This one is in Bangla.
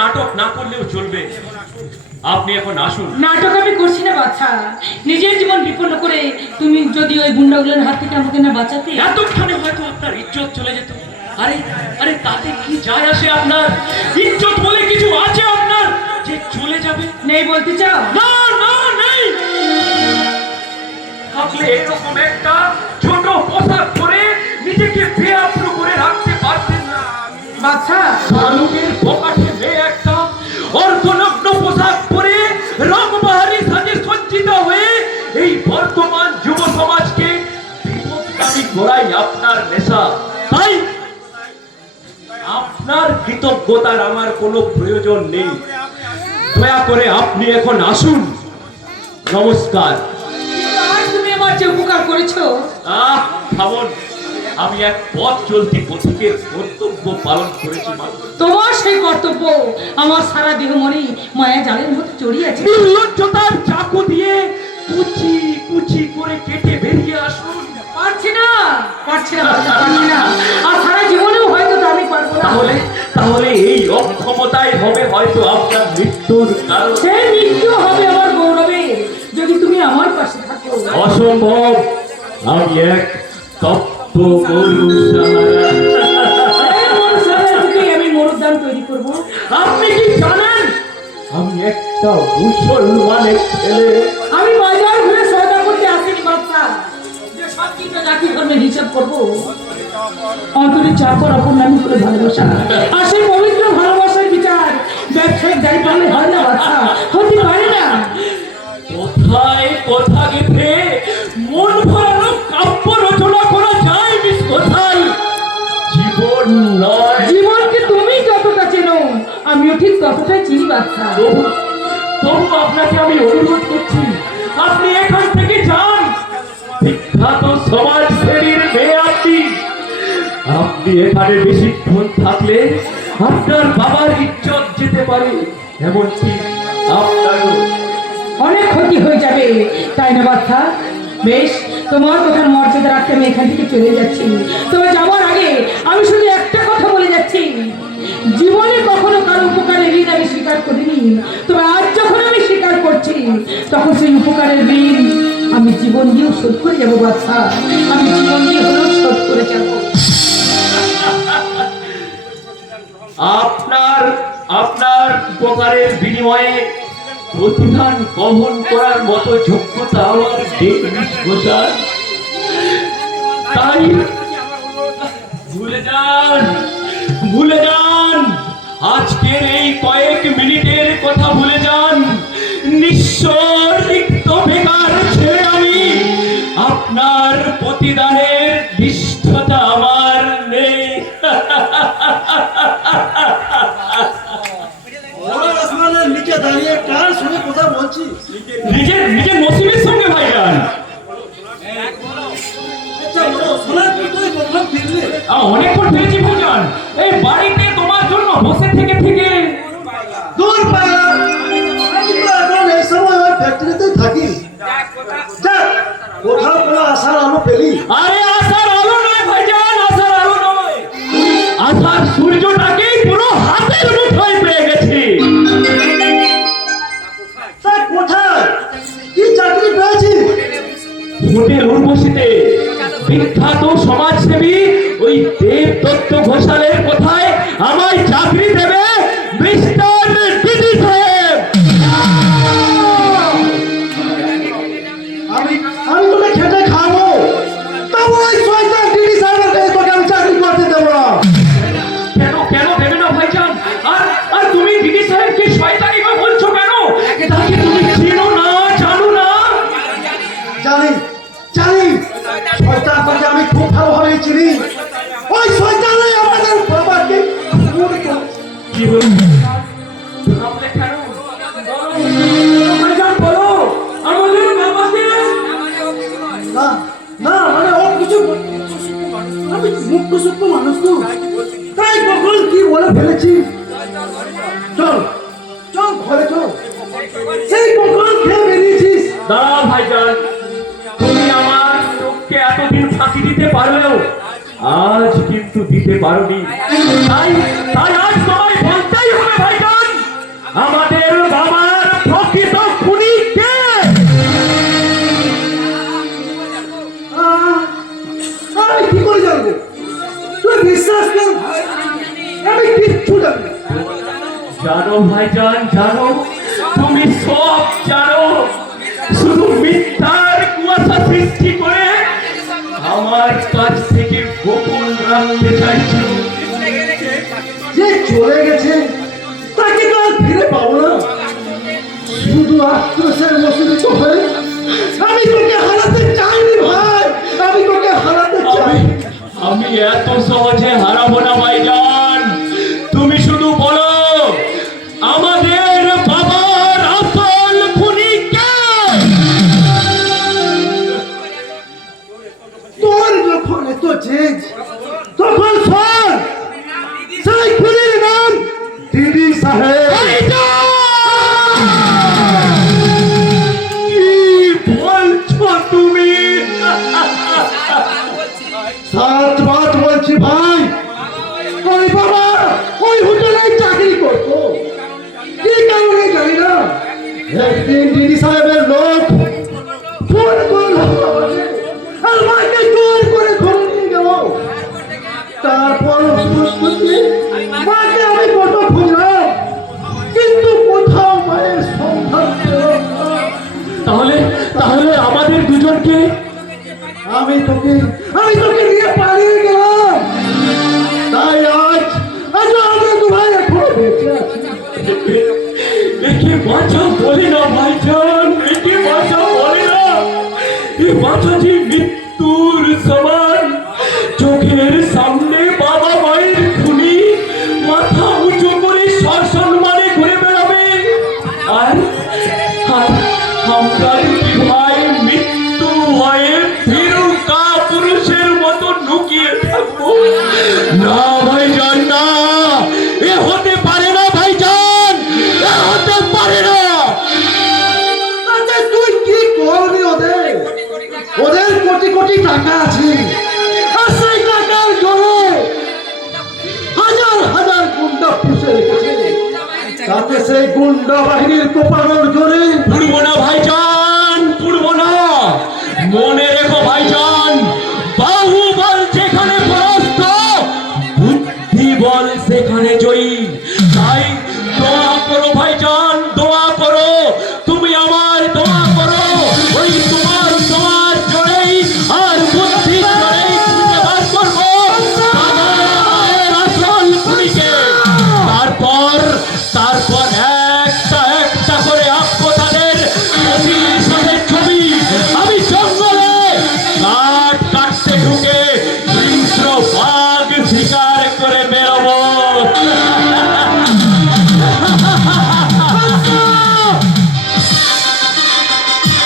নাটক না করলেও চলবে। আপনি এখন আসুন। নাটক আমি করছি না বাচ্চা, নিজের জীবন বিপন্ন করে তুমি যদি ওই গুন্ডাগুলোর হাত থেকে আমাকে না বাঁচাতে, এতক্ষণে হয়তো আপনার ইজ্জত চলে যেত। আরে আরে তাতে কি যায় আসে? আপনার ইজ্জত বলে কিছু আছে আপনার যে চলে যাবে? নেই বলতে চাও? না না নেই। আপনি এরকম একটা ছোট পোশাক পরে নিজেকে বেআব্রু করে রাখতে পারতেন না বাচ্চা? শাহরুখের পকেটে মেয়ে একটা অর্ধনগ্ন পোশাক পরে রংবাহারি সাজে সজ্জিত হয়ে এই বর্তমান যুব সমাজকে বিপদগামী করাই আপনার নেশা। তাই আপনার কৃতজ্ঞতার আমার কোনো প্রয়োজন নেই। দয়া করে আপনি এখন আসুন। নমস্কার। আজ তুমি আমার যে উপকার করেছো। ভাবুন, আমি এক পথ চলতি পথিকের কর্তব্য পালন করেছি মাত্র। তোমার সেই কর্তব্য আমার সারা দেহ মনে মায়া জালের মতো জড়িয়ে আছে। নির্লজ্জতার চাকু দিয়ে কুচি কুচি করে কেটে বেরিয়ে আসুন। পারছি না পারছি না আর সারা জীবনেও হয়তো আমি পারবো না। তাহলে এই অক্ষমতাই হবে হয়তো আপনার মৃত্যুর কারণ। সেই মৃত্যু হবে আমার গৌরবে যদি তুমি আমার পাশে থাকো। অসম্ভব। আমি এক তপ্ত গরু আমি মরুদ্যান তৈরি করবো। আপনি কি জানেন আমি একটা মুসলমানের ছেলে? আমি বাজার ঘুরে সওদা করতে আসিনি বাচ্চা যে সব কিছু জাতি ধর্মের হিসাব করবো। অন্তরে চাকর অপর নামে করে ভালোবাসা আর সেই পবিত্র ভালোবাসার বিচার ব্যবসায়িক দায়ী পারলে হয় না বাচ্চা, হতে পারে না। কোথায় কথা গেঁথে মন ভরানো কাব্য রচনা করা যায় মিস? কোথায়? জীবন নয়। জীবনকে তুমি যতটা চেনো আমিও ঠিক ততটাই চিনি বাচ্চা। তবু আপনাকে আমি অনুরোধ করছি, আপনি এখান থেকে যান। বিখ্যাত সমাজসেবীর মেয়ে আপনি এখানে বেশিক্ষণ থাকলে আপনার বাবার ইজ্জত যেতে পারে, এমনকি আপনারও অনেক ক্ষতি হয়ে যাবে, তাই না বাচ্চা? বেশ, তোমার কথার মর্যাদা রাখতে আমি এখান থেকে চলে যাচ্ছি। তবে যাওয়ার আগে আমি শুধু একটা কথা বলে যাচ্ছি, জীবনে কখনো কারো উপকারের ঋণ আমি স্বীকার করিনি, তবে আজ যখন আমি স্বীকার করছি তখন সেই উপকারের ঋণ আমি জীবন দিয়েও শোধ করে যাবো বাচ্চা। আমি জীবন দিয়ে হলেও শোধ করে যাবো। আপনার উপকারের বিনিময়ে প্রতিদান গ্রহণ করার মতো যোগ্যতা আমার তাই ভুলে যান আজকের এই কয়েক মিনিটের কথা ভুলে যান। নিঃস্ব রিক্ত বেকার ছেলে আমি, আপনার প্রতিদানের নিষ্ঠতা আমার নেই। নিচে দাঁড়িয়ে কার সঙ্গে কথা বলছি? নিজের নসিবের সঙ্গে ভাইজান। অনেকক্ষণ ফিরেছি ভাইজান, এই বাড়িতে তোমার জন্য বসে থেকে দূর পাড়া আমি তো এখন এই সময় ওই ফ্যাক্টরিতেই থাকি। কোথাও কোনো আশার আলো পেলি? আরে আশার আলো নয় ভাইজান, আশার আলো নয়, আশার সূর্যটাকে পুরো হাতের মুঠোয় পেয়ে গেছি। কোথায় কি চাকরি পেয়েছি? হোটেল উর্বশীতে বিখ্যাত সমাজসেবী ওই দেবদত্ত ঘোষালের কোথায় আমায় চাকরি দেবে মিস্টার দিদি সাহেব। আমি তোকে খেটে খাবো, তবু ওই শয়তান দিদি সাহেবের কাছে তোকে আমি চাকরি করতে দেবো না। কেন দেবে না ভাইজান? আর তুমি দিদি সাহেবকে শয়তানি বলছো কেন? তাকে তুমি চেনো না, জানো না? জানি শয়তানটাকে আমি খুব ভালোভাবে চিনি। ওই শয়তানই আমাদের বাবাকে কি বলছো? ভাবলে কেন? ভাইজান বলো, আমাদের বাবাকে না মানে ও কিছু আমি মুক্ত সূক্ষ্ম মানুষ তো, তাই কখন কি বলে ফেলেছি। চল ঘরে চল, সেই কখন খেয়ে বেরিয়েছিস। দাঁড়া ভাইজান, তুমি আমার চোখকে এতদিন ফাঁকি দিতে পারলেও আজ কিন্তু দিতে পারোনি। তাই আজ তোমায় বলতেই হবে ভাইজান, আমাদের বাবার প্রকৃত খুনি কে? আমি কি করে জানবো? তুই বিশ্বাস কর ভাই, আমি কিচ্ছু জানি না। জানো ভাইজান, জানো, তুমি সব জানো, শুধু মিথ্যার কুয়াশা সৃষ্টি করে আমার কাছ থেকে গোপন রাখতে চাইছো। যে চলে গেছে তাকে তো আর ফিরে পাবো না। শুধু আত্মসের মসজিদ হয়ে আমি তোকে হারাতে চাইনি ভাই, আমি তোকে হারাতে চাই। আমি এত সহজে হারাবো না ভাইজান। তুমি শুধু বলো আমাদের বাবার আসল খুনি কে? তোর যখন এত জেদ তখন শোন, সেই খুনির নাম দিদি সাহেব। কি বলছো তুমি? 7 বার বলছি ভাই, ওই বাবা ওই হোটেলে চাকরি করতো, কি কারণে জানি না। একদিন দিদি সাহেবের লোক ফোন করলো আমাকে, আর মাকে জোর করে ধরে নিয়ে গেল। তারপর মাকে আমি কত খুঁজলাম, কিন্তু কোথাও মায়ের সন্ধান পেলাম না। তাহলে তাহলে আমাদের দুজনকে আমি তোকে নিয়ে পালিয়ে গেলাম। তাই আজ আমরা দু ভাই এখনো বেঁচে আছি। একে বাঁচা বলি না ভাইজান, একে বাঁচা বলি না। এ বাঁচাটি মৃত্যুর সমান। চোখের সামনে বাবা মায়ের খুনি মাথা উঁচু করে সসম্মানে ঘুরে বেড়াবে, আর আমরা দুটি ভাই মৃত্যু ভয়ে ভীরু কাপুরুষের মতো লুকিয়ে থাকবো। না ভাইজান, না, এ হতে পারে না ভাইজান, এ হতে পারে না। আচ্ছা তুই কি করবি? ওদের কোটি কোটি টাকা আছে, আর সেই টাকার জন্য হাজার হাজার গুন্ডা পুষে রেখেছে। তাতে সেই গুন্ডা বাহিনীর কোপানোর জোরে পুড়বো না ভাইজান, পুড়বো না। মনে